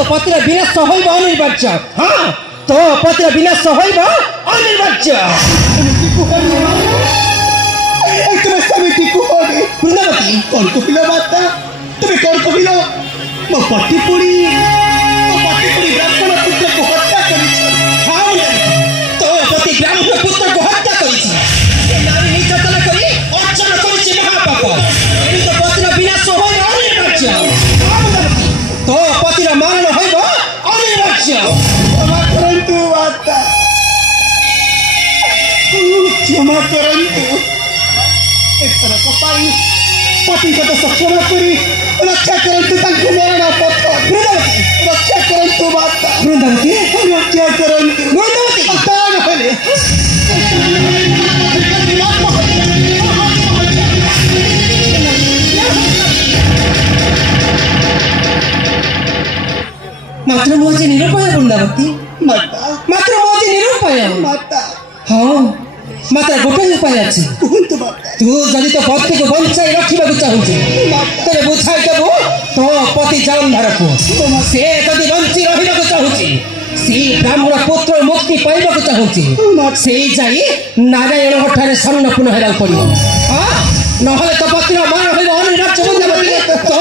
तो पतिर विनाश होइब अनिवार्य। हाँ तो पतिर विनाश होइब अनिवार्य। तुम्हें समिति कुहनी वृंदावती कौन कहिला माता तुम्हें कौन कहिला मो पति पुरी ब्राह्मण पुत्र को हत्या करिछ। हाँ तो पति ब्राह्मण पुत्र को हत्या करिछ। नारी निर्यातना करी अर्चना करिछ महापाप। एनी तो पतिर विनाश होइब अनिवार्य। तो पतिर मरण होइब अनिवार्य। क्षमा करंतु माता क्षमा करंतु एथर कपाई पति को तो क्षमा करी रक्षा करंतु तांको मरण पथ वृंदावती रक्षा करंतु माता वृंदावती रक्षा करंतु वृंदावती तान होले मात्र मोजे निरुपाय वृंदावती माता मात्र मोजे निरुपाय माता हाँ मात्र गोटे उपाय अच्छे कुहंतु माता तू जदि तो पति को बंचाई रखा चाहूँ तेरे बुझाई देबू तो पति जलंधर को से जदि बंची रहा चाहूँ से ब्राह्मण पुत्र मुक्ति पाइबा चाहूँ से जाई नारायण ठारे सन्न पुनः पड़ो हाँ ना तो पतिर मान हो तो